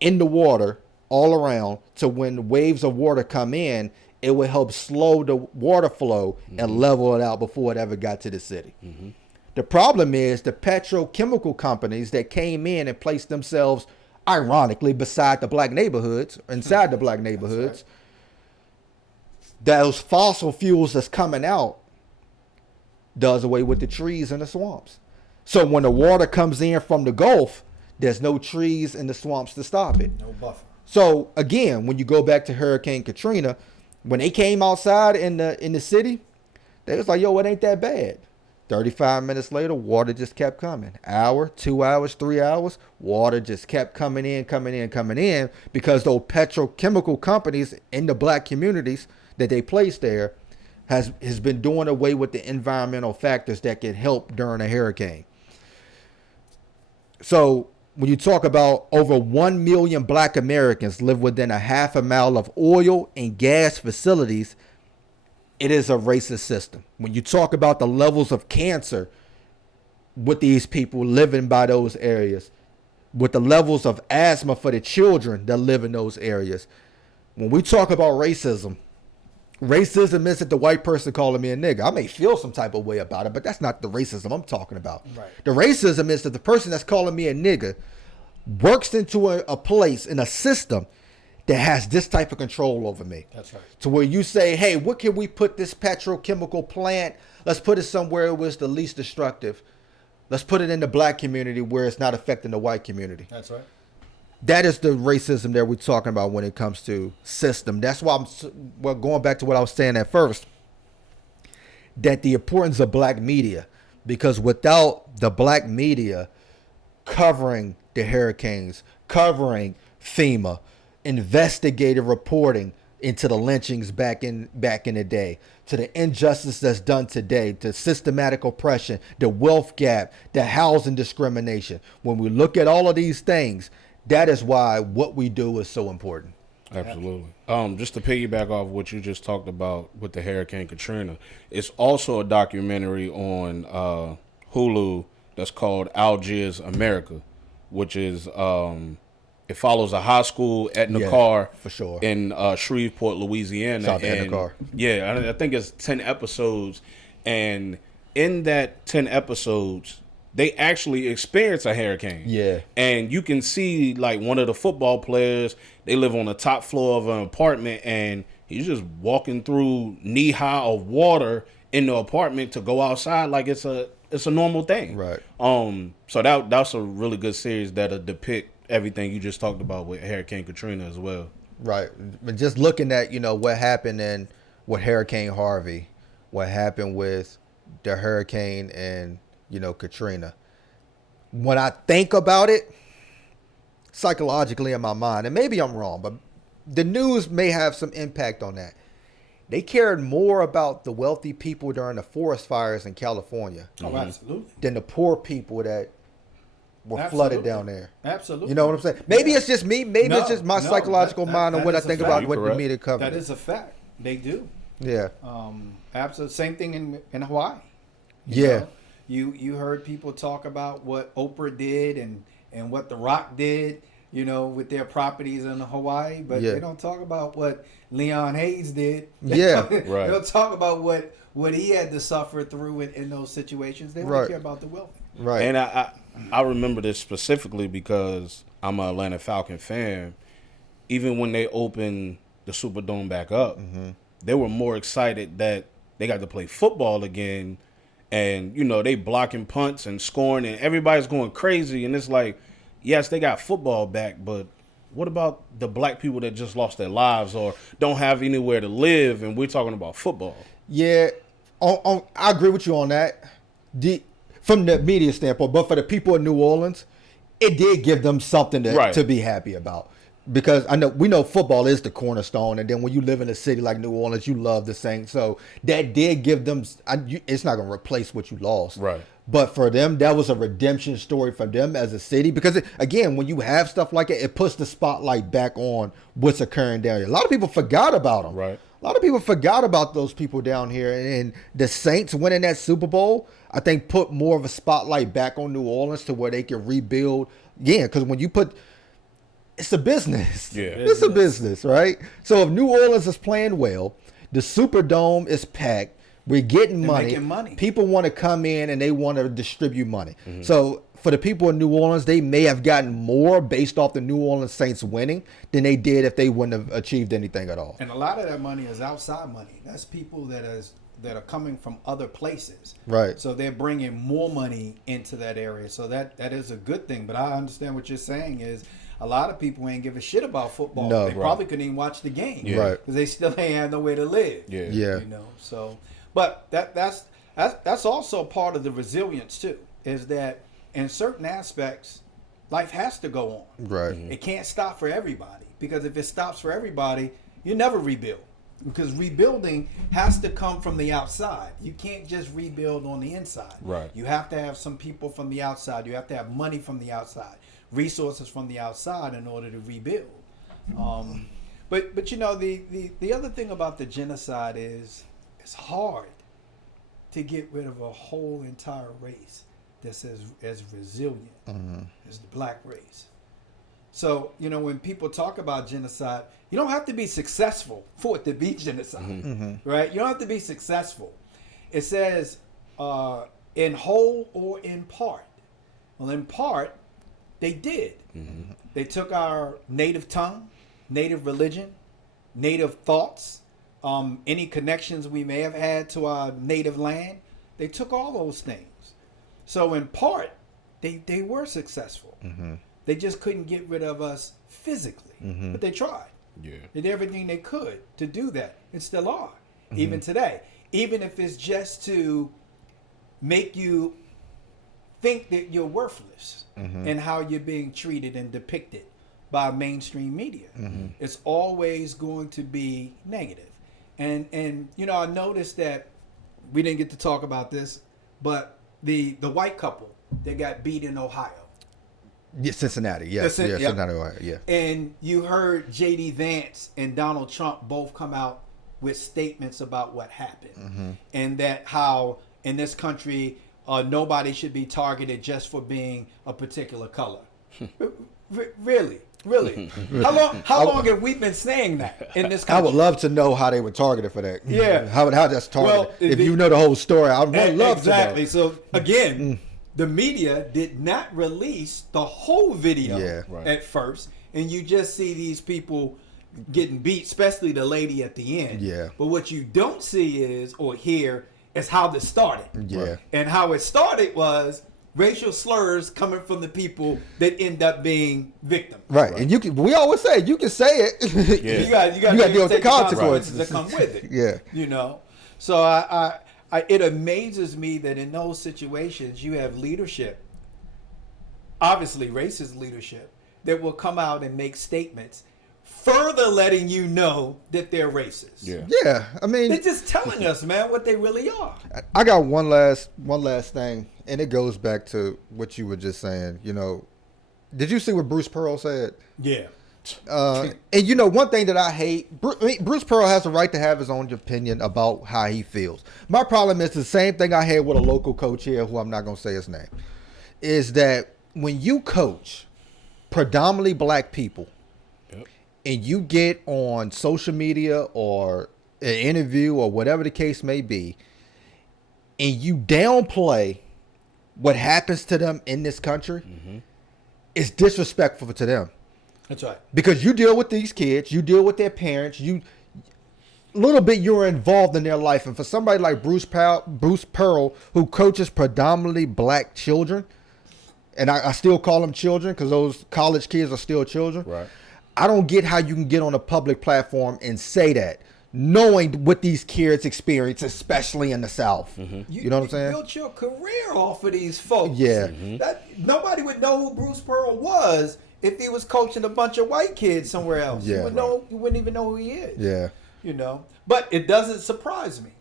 in the water all around. So when waves of water come in, it would help slow the water flow and level it out before it ever got to the city. Mm-hmm. The problem is the petrochemical companies that came in and placed themselves, ironically, beside the black neighborhoods, inside the black neighborhoods, those fossil fuels that's coming out does away with the trees in the swamps. So when the water comes in from the Gulf, there's no trees in the swamps to stop it. No buffer. So again, when you go back to Hurricane Katrina, when they came outside in the city, they was like, yo, it ain't that bad. 35 minutes later, water just kept coming. Hour, 2 hours, 3 hours, water just kept coming in, because those petrochemical companies in the black communities that they placed there has been doing away with the environmental factors that can help during a hurricane. So when you talk about over 1 million black Americans live within a half a mile of oil and gas facilities, it is a racist system. When you talk about the levels of cancer with these people living by those areas, with the levels of asthma for the children that live in those areas, when we talk about racism isn't the white person calling me a nigga. I may feel some type of way about it, but that's not the racism I'm talking about. Right. The racism is that the person that's calling me a nigga works into a place, in a system that has this type of control over me. That's right. To where you say, hey, what can we put this petrochemical plant? Let's put it somewhere where it's the least destructive. Let's put it in the black community where it's not affecting the white community. That's right. That is the racism that we're talking about when it comes to system. That's why going back to what I was saying at first, that the importance of black media, because without the black media covering the hurricanes, covering FEMA, investigative reporting into the lynchings back in the day, to the injustice that's done today, to systematic oppression, the wealth gap, the housing discrimination. When we look at all of these things, that is why what we do is so important. Absolutely. Just to piggyback off what you just talked about with the Hurricane Katrina, it's also a documentary on Hulu that's called Algiers America, which is it follows a high school at Nacar for sure. in Shreveport, Louisiana. Shout out to And Nacar. yeah, I think it's 10 episodes, and in that 10 episodes, they actually experience a hurricane. Yeah. And you can see like one of the football players, they live on the top floor of an apartment, and he's just walking through knee high of water in the apartment to go outside like it's a normal thing. Right. So that's a really good series that'll depict everything you just talked about with Hurricane Katrina as well. Right. But just looking at, what happened with Hurricane Harvey, what happened with the hurricane and, Katrina. When I think about it, psychologically in my mind, and maybe I'm wrong, but the news may have some impact on that. They cared more about the wealthy people during the forest fires in California Oh, absolutely. than the poor people that were flooded down there. Absolutely. You know what I'm saying? Maybe it's just me. Maybe it's No, just my no, psychological that- mind that on what I is a think fact. about You're what the correct. media covered. That is a fact. They do. Yeah. Absolutely. Same thing in Hawaii. Yeah. know? You heard people talk about what Oprah did and what The Rock did, with their properties in Hawaii, but Yeah. they don't talk about what Leon Hayes did. Yeah. They Right. don't talk about what he had to suffer through in those situations. They don't Right. care about the wealthy. Right. And I remember this specifically because I'm an Atlanta Falcon fan. Even when they opened the Superdome back up, they were more excited that they got to play football again. And, they blocking punts and scoring, and everybody's going crazy. And it's like, yes, they got football back, but what about the black people that just lost their lives or don't have anywhere to live? And we're talking about football. Yeah, I agree with you on that. From the media standpoint, but for the people in New Orleans, it did give them something to be happy about. Because we know football is the cornerstone, and then when you live in a city like New Orleans, you love the Saints. So that did give them. It's not going to replace what you lost, Right? But for them, that was a redemption story for them as a city. Because again, when you have stuff like it, it puts the spotlight back on what's occurring down here. A lot of people forgot about them. Right. A lot of people forgot about those people down here, and the Saints winning that Super Bowl, I think, put more of a spotlight back on New Orleans to where they can rebuild. Yeah, because when you put it's a business. Yeah. It's a business, right? So if New Orleans is playing well, the Superdome is packed, we're getting money. making money. People want to come in and they want to distribute money. So for the people in New Orleans, they may have gotten more based off the New Orleans Saints winning than they did if they wouldn't have achieved anything at all. And a lot of that money is outside money. That's people that are coming from other places. Right. So they're bringing more money into that area. So that is a good thing. But I understand what you're saying is a lot of people ain't give a shit about football. No, they right. probably couldn't even watch the game. Yeah. Right. Because they still ain't have nowhere to live. Yeah. Yeah. So, but that's also part of the resilience too, is that in certain aspects, life has to go on. Right. It can't stop for everybody, because if it stops for everybody, you never rebuild. Because rebuilding has to come from the outside. You can't just rebuild on the inside. Right. You have to have some people from the outside. You have to have money from the outside, resources from the outside in order to rebuild. But the other thing about the genocide is it's hard to get rid of a whole entire race that's as resilient as the black race. So, when people talk about genocide, you don't have to be successful for it to be genocide, right? You don't have to be successful. It says in whole or in part. Well, in part, they did. They took our native tongue, native religion, native thoughts, any connections we may have had to our native land. They took all those things. So in part, they were successful. They just couldn't get rid of us physically, but they tried. Yeah. They did everything they could to do that, and still are, even today. Even if it's just to make you think that you're worthless and how you're being treated and depicted by mainstream media. It's always going to be negative. And I noticed that we didn't get to talk about this, but the white couple that got beat in Ohio. Yeah, Cincinnati. Yes. Cincinnati. Ohio, yeah. And you heard J.D. Vance and Donald Trump both come out with statements about what happened, and that how in this country nobody should be targeted just for being a particular color. Really? How long have we been saying that in this country? I would love to know how they were targeted for that. Yeah. How that's targeted. Well, if you know the whole story, I would love exactly. to know. So again, the media did not release the whole video at first, and you just see these people getting beat, especially the lady at the end. Yeah. But what you don't see is or hear is how this started. Yeah. And how it started was racial slurs coming from the people that end up being victims. Right. And we always say you can say it. Yeah. You got to deal with the consequences that come with it. Yeah. You know. So I it amazes me that in those situations you have leadership, obviously racist leadership, that will come out and make statements further letting you know that they're racist. Yeah. Yeah. I mean, They're just telling us, man, what they really are. I got one last thing, and it goes back to what you were just saying. You know, did you see what Bruce Pearl said? Yeah. And you know, one thing that I hate, Bruce Pearl has the right to have his own opinion about how he feels. My problem is the same thing I had with a local coach here, who I'm not going to say his name, is that when you coach predominantly black people, and you get on social media or an interview or whatever the case may be, and you downplay what happens to them in this country, it's disrespectful to them. That's right. Because you deal with these kids, you deal with their parents, you're involved in their life. And for somebody like Bruce Pearl, who coaches predominantly black children, and I still call them children because those college kids are still children. Right. I don't get how you can get on a public platform and say that, knowing what these kids experience, especially in the South. You know what I'm saying? You built your career off of these folks. Yeah. That nobody would know who Bruce Pearl was if he was coaching a bunch of white kids somewhere else. Yeah. You wouldn't even know who he is. Yeah. You know? But it doesn't surprise me.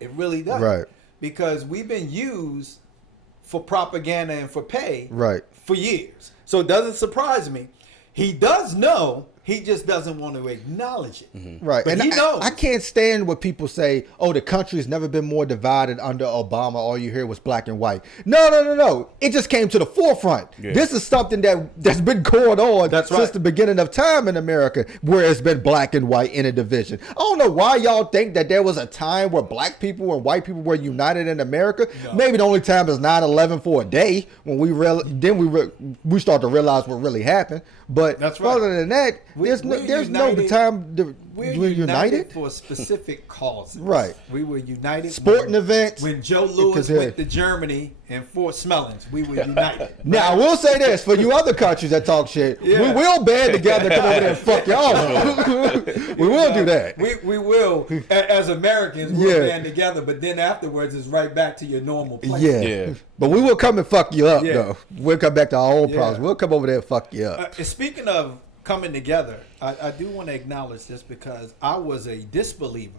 It really doesn't. Right. Because we've been used for propaganda and for pay for years. So it doesn't surprise me. He does know, he just doesn't want to acknowledge it. Right. But and he knows. I can't stand when people say, oh, the country's never been more divided under Obama. All you hear was black and white. No. It just came to the forefront. Yeah. This is something that's been going on since the beginning of time in America, where it's been black and white in a division. I don't know why y'all think that there was a time where black people and white people were united in America. No. Maybe the only time is 9/11 for a day, when we start to realize what really happened. But other than that, there's no time we're united for specific causes. Right. We were united. Sporting events. When Joe Louis went to Germany and Fort Smellings, we were united. Now, I will say this, for you other countries that talk shit, we will band together and come over there and fuck y'all. We will do that. We will, as Americans, we'll band together, but then afterwards it's right back to your normal place. Yeah. But we will come and fuck you up, though. We'll come back to our own problems. We'll come over there and fuck you up. Speaking of coming together, I do want to acknowledge this because I was a disbeliever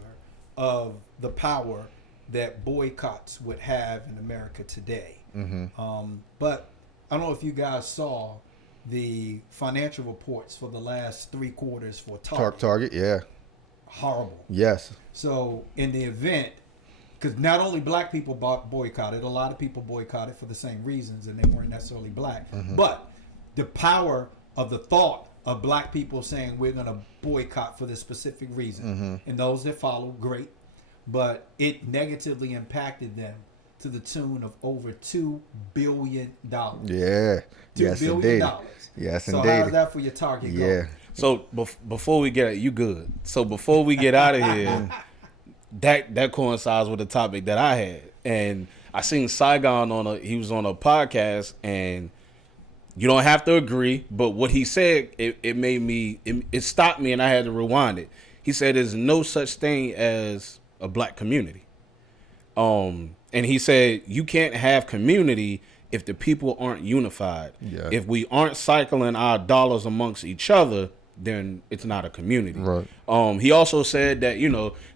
of the power that boycotts would have in America today. But I don't know if you guys saw the financial reports for the last 3 quarters for Target. Target, yeah. Horrible. Yes. So in the event, because not only black people boycotted, a lot of people boycotted for the same reasons, and they weren't necessarily black. But the power of the thought of black people saying we're going to boycott for this specific reason, and those that follow, great, but it negatively impacted them to the tune of over $2 billion. Yeah. $2 billion. Yes, so indeed. How's that for your Target? Yeah. Goal? So before we get you good. So before we get out of here, that coincides with the topic that I had, and I seen Saigon he was on a podcast, and you don't have to agree, but what he said, it made me, it stopped me, and I had to rewind it. He said there's no such thing as a black community. And he said you can't have community if the people aren't unified. Yeah. If we aren't cycling our dollars amongst each other, then it's not a community. Right. He also said that,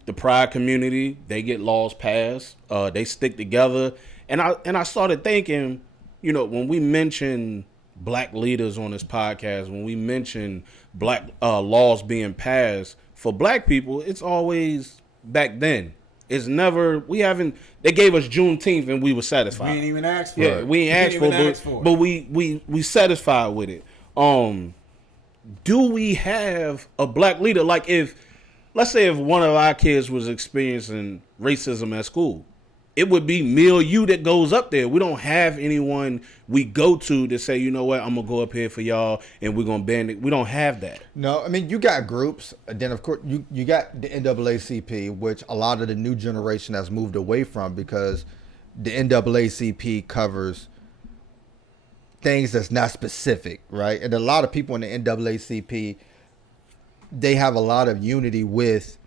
the Pride community, they get laws passed, they stick together. And I started thinking, when we mention black leaders on this podcast, when we mention black laws being passed for black people, it's always back then. It's never, they gave us Juneteenth and we were satisfied. We ain't even asked for yeah, it. we ain't asked for it, but we satisfied with it. Do we have a black leader? Like let's say if one of our kids was experiencing racism at school, it would be me or you that goes up there. We don't have anyone we go to say, you know what, I'm going to go up here for y'all and we're going to band it. We don't have that. No, I mean, you got groups. Then, of course, you got the NAACP, which a lot of the new generation has moved away from because the NAACP covers things that's not specific, right? And a lot of people in the NAACP, they have a lot of unity with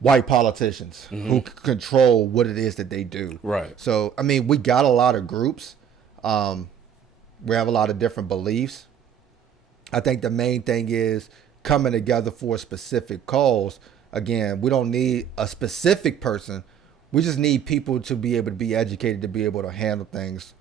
white politicians who control what it is that they do. Right. So, I mean, we got a lot of groups. We have a lot of different beliefs. I think the main thing is coming together for a specific cause. Again, we don't need a specific person. We just need people to be able to be educated, to be able to handle things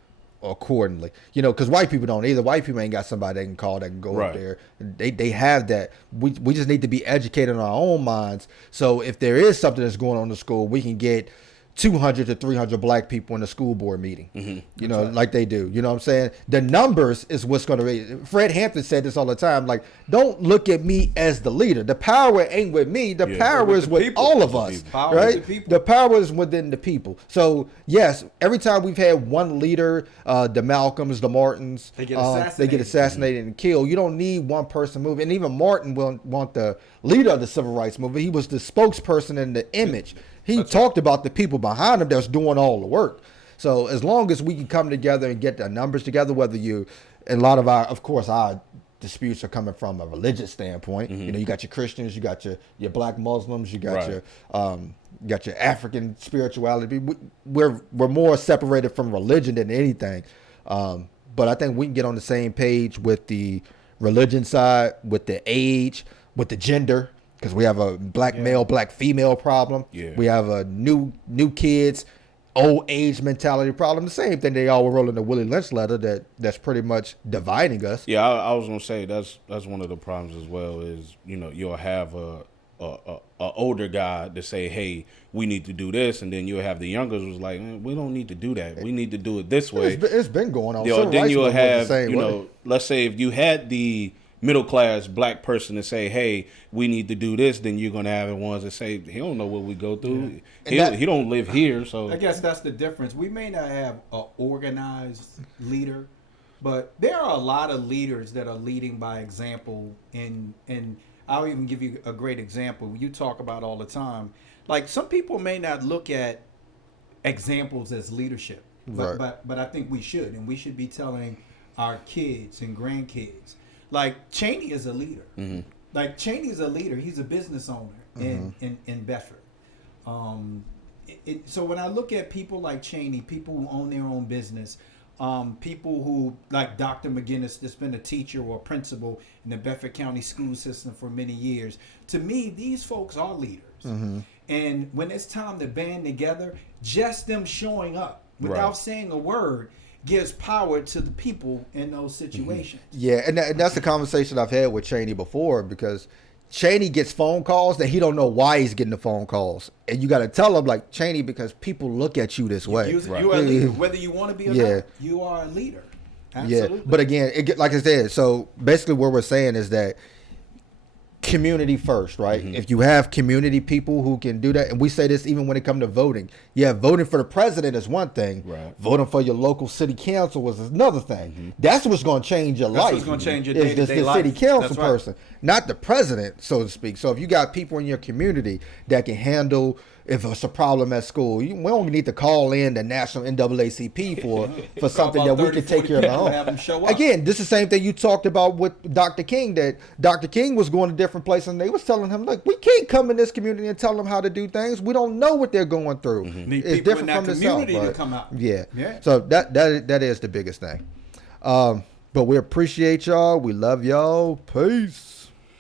accordingly. You know, because white people don't either. White people ain't got somebody they can call that can go up there. They have that. We just need to be educated in our own minds. So if there is something that's going on in the school, we can get 200 to 300 black people in the school board meeting, you know, like they do. You know what I'm saying? The numbers is what's going to raise. Fred Hampton said this all the time. Like, don't look at me as the leader. The power ain't with me. The power is with all of us, right? The power is within the people. So, yes, every time we've had one leader, the Malcolms, the Martins, they get assassinated and killed. You don't need one person moving. And even Martin will want the leader of the civil rights movement. He was the spokesperson and the image. He talked about the people behind him that's doing all the work. So as long as we can come together and get the numbers together, whether you, and a lot of our disputes are coming from a religious standpoint. You know, you got your Christians, you got your black Muslims, you got your African spirituality. We're more separated from religion than anything. But I think we can get on the same page with the religion side, with the age, with the gender. Because we have a black male, black female problem. Yeah. We have a new kids, old age mentality problem. The same thing they all were rolling the Willie Lynch letter that's pretty much dividing us. Yeah, I was gonna say that's one of the problems as well. Is, you know, you'll have a older guy to say, hey, we need to do this, and then you'll have the youngers was like, we don't need to do that. We need to do it this way. It's been going on. Then you'll have, you know, let's say if you had the middle class black person to say, hey, we need to do this, then you're gonna have the ones that say, he don't know what we go through. He don't live here. So I guess that's the difference. We may not have an organized leader, but there are a lot of leaders that are leading by example. And I'll even give you a great example you talk about all the time. Like, some people may not look at examples as leadership, but I think we should, and we should be telling our kids and grandkids. Like, Cheney is a leader. Like, Cheney is a leader. He's a business owner in Bedford. So when I look at people like Cheney, people who own their own business, people who, like Dr. McGinnis, that's been a teacher or a principal in the Bedford County school system for many years, to me, these folks are leaders. And when it's time to band together, just them showing up without saying a word gives power to the people in those situations. Yeah, and that's the conversation I've had with Cheney before, because Cheney gets phone calls that he don't know why he's getting the phone calls. And you got to tell him, like, Cheney, because people look at you this way. You are a leader. Whether you want to be or not, you are a leader. Absolutely. Yeah, but again, like I said, so basically what we're saying is that community first, right? If you have community people who can do that, and we say this even when it comes to voting. Yeah, voting for the president is one thing. Right. Voting for your local city council was another thing. That's what's going to change your life. That's what's going to change your day-to-day life. City council person, not the president, so to speak. So if you got people in your community that can handle, if it's a problem at school, we don't need to call in the national NAACP for something that we can take care of our own. Again, this is the same thing you talked about with Dr. King, that Dr. King was going to different places and they was telling him, look, we can't come in this community and tell them how to do things. We don't know what they're going through. It's different from the South. To come out. Yeah. So that is the biggest thing. But we appreciate y'all. We love y'all. Peace.